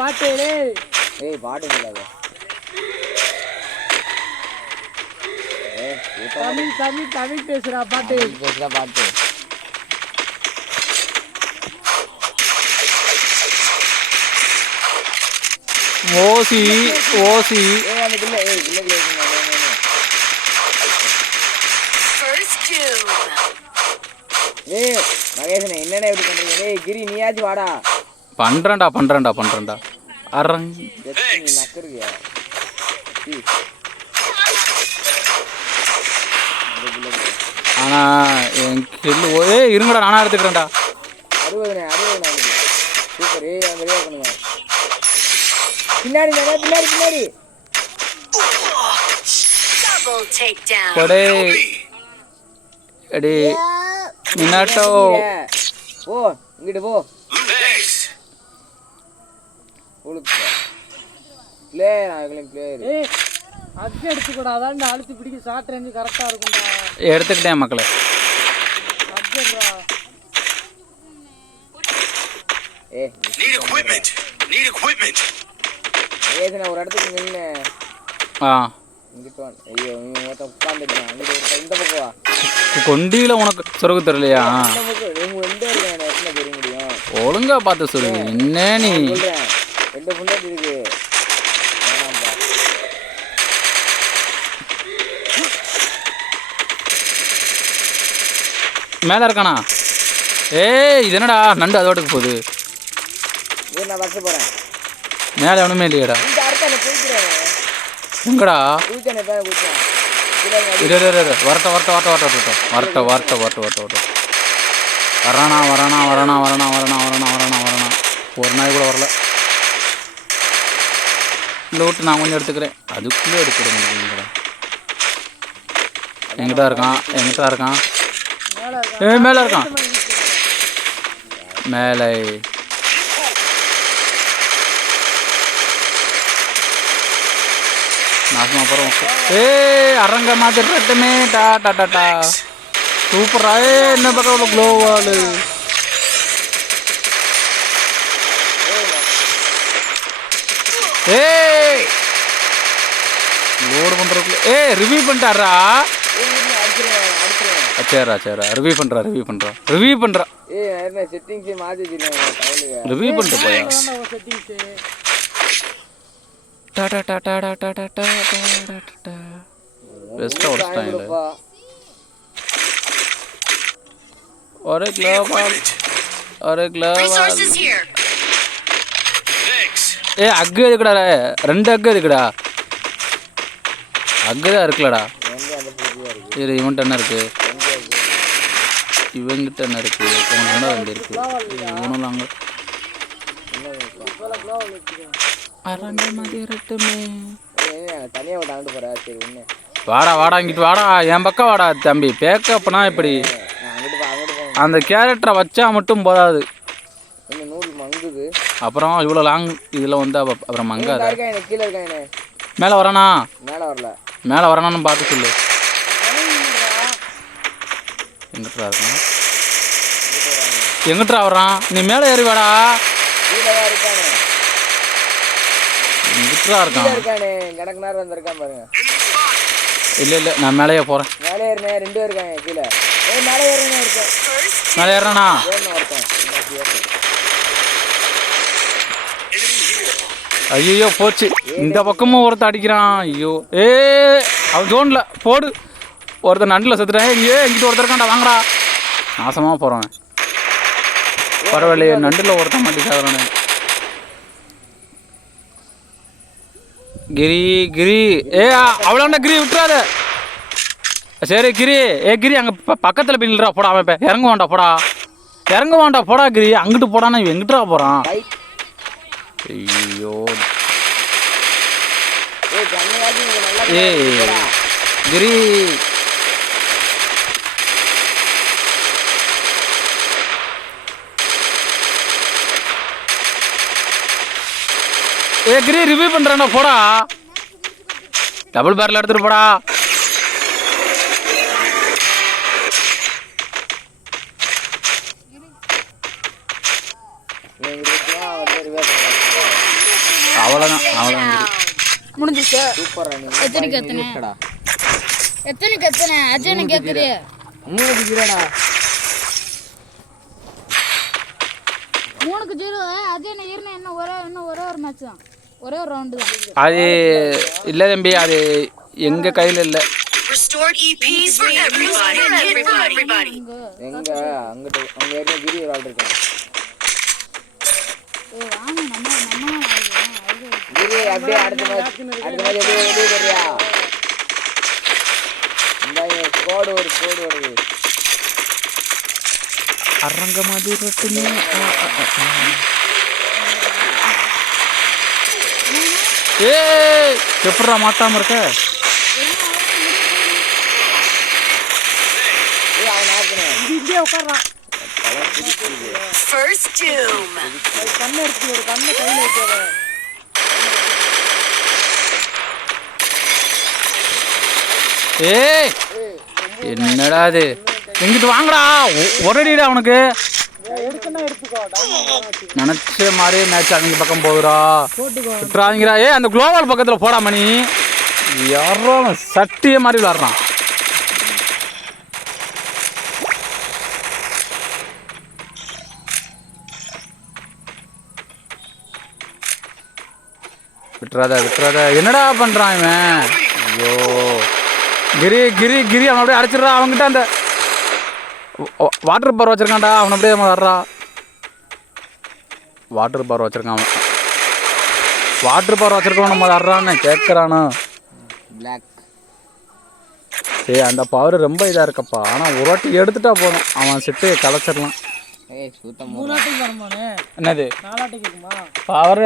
பாட்டு ஏய் பாட்டு சொல்லாத. தமிழ் பேசுறா பாட்டு. ஓசி ஓசி ஏய் அந்த பிள்ளை ஏய் மகேஷனே என்னடா இப்படி பண்றீங்க? ஏய் கிரி நீயாச்சும் வாடா. பண்றேன்டா அரங் நீ நக்கறியா? ஆனா என் கில்லு ஏய் இருங்கடா நானா எடுத்துக்கிறேன்டா. 60 சூப்பர். ஏய் அந்த ரேவ் பண்ணுங்க. பின்னாடி படே எடி மினாட்டோ போ இங்கிட்டு போ. பிளேயர் ஏய் அக்க எடுத்துக்கடா. அதான்டா அழுத்தி பிடிக்க ஷார்ட் ரேஞ்ச் கரெக்டா இருக்கும்டா. எடுத்துக்கிட்டேன் மக்களே. அக்கடா ஏய் need equipment ஏதனா ஒரு இடத்துக்கு நின்னு இங்கிட்டு வா. ஐயோ நீ மொத்தம் உட்கார்ந்துட்டான். இங்கிட்டு இந்த பக்கம் வா. கொண்டியில உனக்கு சொருகு தெரியலையா? இந்த பக்கம் நீங்க எந்த இருக்கீங்க? என்ன தெரிய முடியும்? ஒழுங்கா பார்த்து சொருகு. என்ன நீ சொல்றேன் 2 புல்லட் இருக்கு. வேணாம்பா. மேல இருக்கானா? ஏய் இது என்னடா நண்டு அதோட்டுக்கு போகுது. ஏய் நான் வச்சு போறேன். மேல எவனுமே இல்லையடா. இந்த அர்த்தம் போயிடுறேன். எங்கடா கூச்சனே பே கூச்சன். இரு வரட்ட வரானா ஒரு நாய் கூட வரல. லூட்டு நான் கொஞ்சம் எடுத்துக்கிறேன். அதுக்குள்ளே எடுத்துட முடியுங்களா? எங்கிட்ட இருக்கான் மேலே இருக்கான். மேலே நாசமா போகிறோம். அரங்க மாதிரி ரெட்டுமே டா சூப்பரா. என்ன பக்கம் க்ளோவாலு லோடு பண்ணுறதுக்குள்ள ரிவ்யூ பண்ணிட்டாரா? சரிடா ரிவ்யூ பண்ணுறா ரிவ்யூ பண்ணிட்டு போயா. பெஸ்ட்டாக உடச்சிட்டாங்க. ஒரு கிலோவால் அக்கு இருக்குடா. 2 அக்கு இருக்குடா. அக்குதான் இருக்குல்லடா. இது இவன்ட்டு என்ன இருக்கு? இவங்கிட்ட என்ன இருக்கு? வந்து இருக்கு. இவனும் அங்கே அரங்க மாதிரி ரெட்டுமே. தனியா விட்டு போறா. சரி ஒண்ணு வாடா இங்கிட்டு வாடா. என் பக்கம் வாடா தம்பி. பேக்கப்னா இப்படி அந்த கேரக்டரை வச்சா மட்டும் போதாது. நூல் மங்குது. அப்புறம் இவ்வளோ லாங் இதில் வந்து அப்புறம் மங்காது. கீழே இருக்கானே. மேலே வரானா? மேலே வரானான்னு பார்த்து சொல்லு. எங்கிட்டா வரான்? நீ மேலே ஏறி வாடா. எங்கிட்டா இருக்கான்? இல்லை நான் மேலேயே போகிறேன். மேலே ஏறினேன் 2 பேர் இருக்காங்க கீழே. மேலே ஏறானா? ஐயோ போச்சு. இந்த பக்கமும் ஒருத்தர் அடிக்கிறான். ஐயோ அவன் ஜோனில் போடு. ஒருத்தர் நண்டில் செத்துட்டேன். எங்கிட்ட ஒருத்தர் இருக்கான்டா. வாங்கடா. நாசமாக போகிறவன். பரவாயில்லையே நண்டில் ஒருத்தன் மாட்டி சாகுறானே. கிரி அவ்வளோண்டா. கிரி விட்டுறாத. சரி கிரி அங்கே பக்கத்தில் பின்னுறா. போடா அவன் இப்போ இறங்க வேண்டாம் போடா. கிரி அங்கிட்டு போடானா எங்கிட்டா போகிறான்? ஐயோ கிரி கிரி ரிவ்யூ பண்ணுறேன்டா. போடா டபுள் பேரில் எடுத்துகிட்டு போடா. அவ்வளோதான் முடிஞ்சிச்சு. சூப்பரா நீ எத்தனைக்கு எத்தனை அஜயனை கேட்குறிய 3-0டா. 3-0. அஜயனை இருந்த இன்னும் ஒரே ஒரு மேட்ச் தான், ஒரே ஒரு ரவுண்டு தான். அது இல்லை தம்பி, அது எங்கள் கையில் இல்லை. எங்க அங்கிட்ட அங்க ஏற்கனவே கிரி ஒரு ஆள் இருக்கான். வாங்க நம்ம கிரி அப்படியே அடுத்த மேட்ச் அப்படியே வெளியே வரியா? இந்த கோடு வருது. அரங்க மாதிரி ரொட்டுமே. எப்படா மாட்டாம இருக்க? இங்கே உட்கார்றான். கண்ணை எடுத்து ஒரு கண்ணை கையில் வைக்காத. என்னடா அது? எங்கிட்டு வாங்கடா, ஒரடிடா அவனுக்கு. நினைச்ச மாதிரி மேட்ச் அவங்க பக்கம் போகுதுடா. விட்டுறாங்கடா. அந்த குளோபல் பக்கத்தில் போடா மணி. யாரோ சட்டிய மாதிரி விளாட்றான். விட்டுறாத. என்னடா பண்றான் இவன்? ஐயோ கிரி அவன் அப்படியே அடிச்சிடுறா. அவன்கிட்ட அந்த வாட்டர் பவர் வச்சிருக்கான்டா. அவன் அப்படியே வர்றா. வாட்டர் பவர் வச்சிருக்கான் அவன். வாட்டர் பவர் வச்சிருக்கவன் நம்ம வர்றான்னு கேட்குறானு. அந்த பவர் ரொம்ப இதாக இருக்கப்பா. ஆனால் ஒரு வாட்டி எடுத்துட்டா போதும், அவன் செட்டு கலைச்சிடலாம். என்னது பவர்?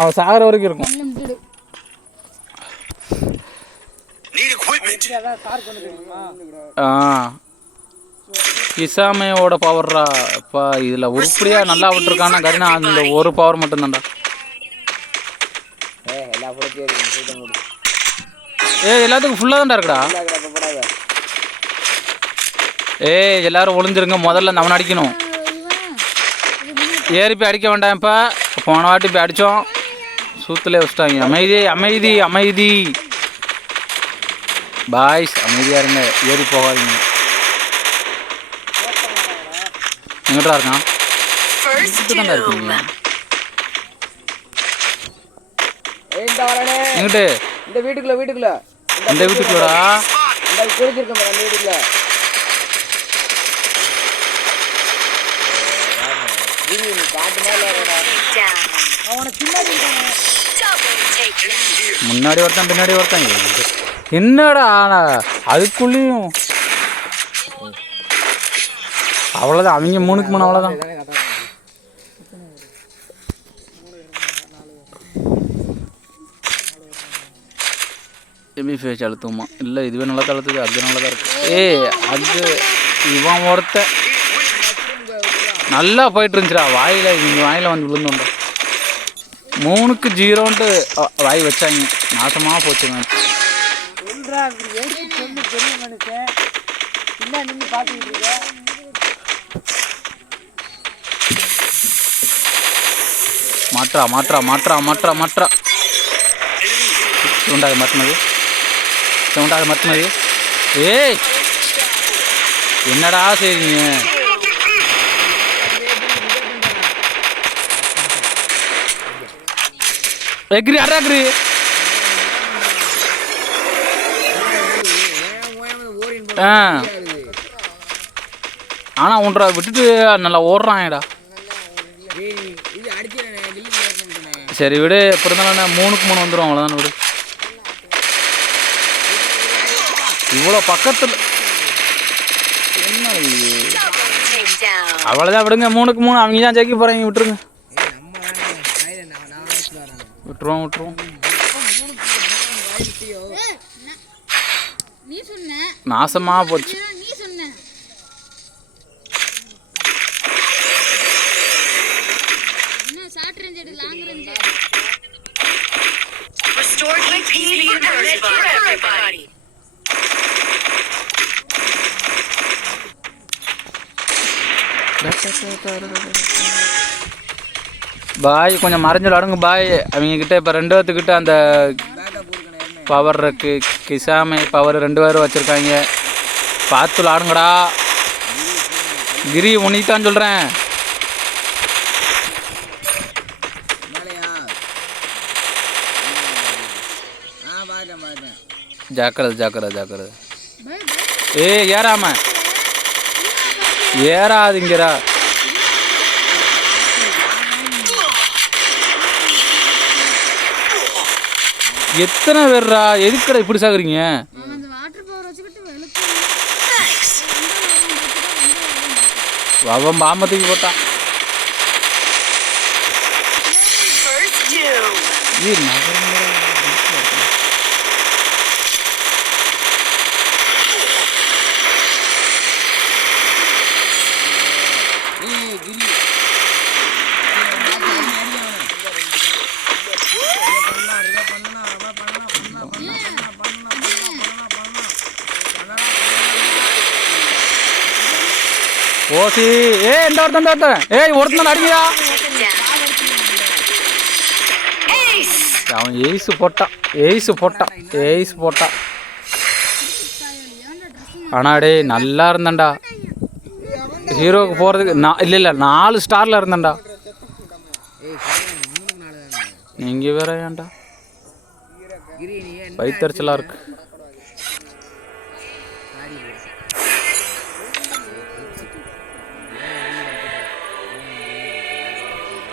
அவன் சாகிற வரைக்கும் இருக்கும். இசாமையோட பவர்ரா. இப்போ இதில் உருப்படியாக நல்லா விட்டுருக்கானா கரினா? அந்த ஒரு பவர் மட்டும்தான்டா. எல்லாத்துக்கும் ஃபுல்லாக தான்டா இருக்குடா. எல்லாரும் ஒளிஞ்சிருங்க. முதல்ல அவனை அடிக்கணும். ஏறி போய் அடிக்க வேண்டாம். இப்போ போன வாட்டி போய் அடித்தோம், சூத்துலேயே வச்சுட்டாங்க. அமைதி பாய்ஸ், அமைதியாக இருங்க. ஏறி போகாதீங்க. எங்கிட்டா இருக்கான்? தான்டா இருக்கீங்க. எங்கிட்ட இந்த வீட்டுக்குள்ளடா. இந்த வீட்டுக்குள்ளடா. முன்னாடி ஒருத்தன் பின்னாடி ஒருத்தன். என்னடா அதுக்குள்ளேயும் அவ்வளோதான். அவங்க 3-3 அவ்வளோதான். எப்படி ஃபேஸ் அழுத்துமா? இல்லை இதுவே நல்லா தான் அழுத்துது. அது நல்லா தான் இருக்கு. அது இவன் ஒருத்த நல்லா போயிட்டு இருந்துச்சுடா. இவங்க வாயில் வந்து விழுந்தோண்டா. 3-0ன்ட்டு வாய் வச்சாங்க. நாசமாக போச்சு மேட்ச். பெரிய மனுஷன் என்ன நின்று பார்த்துக்கிட்டு இருக்க? மாற்றா சவுண்டாக மாட்டினது. என்னடா செய்றீங்க? எக்ரி அராக்ரி. ஆனால் ஒன்றரை விட்டுட்டு நல்லா ஓடுறான்டா. சரி விடு, எப்படி இருந்தாலும் 3-3 வந்துடும். அவ்வளோதானே விடு. இவ்வளோ பக்கத்தில் என்ன அவ்வளோதான். விடுங்க. 3-3 அவங்க தான் ஜெயிக்க போகிறாங்க. விட்டுருங்க. விட்டுருவோம். நாசமாக போச்சு. பாய் கொஞ்சம் மறைஞ்சு விளாடுங்க பாய். அவங்க கிட்ட இப்போ 2 பேர்த்துக்கிட்ட அந்த பவர் இருக்கு. கிசாமை பவர் 2 பேரும் வச்சுருக்காங்க. பார்த்து விளாடுங்கடா. கிரி உனித்தான் சொல்கிறேன். ஜாக்கிரதை ஜாக்கிரதை ஜாக்கிரதை. ஏறாம ஏறாதீங்கடா. எத்தனை பேர்ரா? எதுக்கடா இப்படி சாகுறீங்க? அவன் பாம்பத்துக்கு போட்டான். ஓசி இந்த ஒருத்தன் ஒருத்தன் அடிக்கிறா. அவன் எய்ஸு போட்டான். ஆனால் டே நல்லா இருந்தேன்டா. ஹீரோவுக்கு போகிறதுக்கு இல்லை 4 ஸ்டாரில் இருந்தேன்டா. நீங்கள் வேற ஏன்டா வயிற்றுச்சலாக இருக்கு.